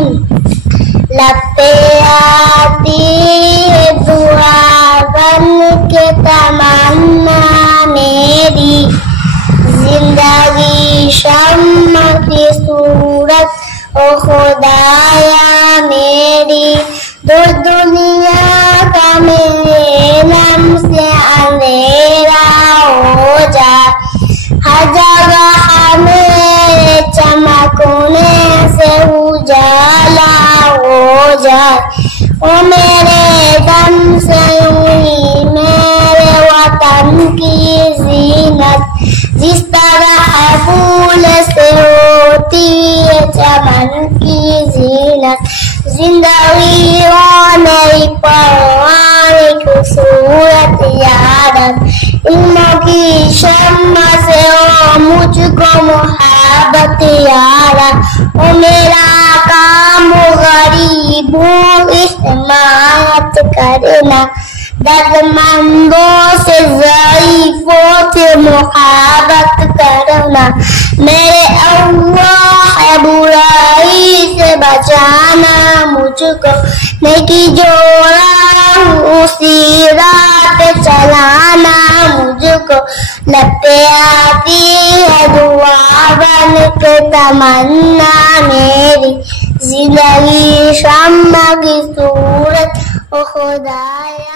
لب پہ آتی ہے دعا بن کے تمنا میری، زندگی شمع کی صورت او خدایا میری، دور دنیا کا میرے نام سے اندھیرا ہو جائے، ہر جگہ میرے چمکنے سے اجالا ہو جائے، او میرے دم سے ہوئی میرے وطن کی زینت، جس طرح پھول سے ہوتی ہے چمن کی زینت، زندگی ہو میری پروان خوبصورت یادت، علم کی شمع سے ہو مجھ کو محبت یارت، او میرا کام غریبوں کی حمایت کرنا، درد مندوں سے ضعیفوں سے محبت کرنا، میرے اللہ ہے برائی سے بچانا مجھ کو، نیکی جو راہ اسی راہ پہ چلانا مجھ کو، لب پہ آتی ہے دعا بن کے تمنا میری، زندگی شمع کی صورت او خدایا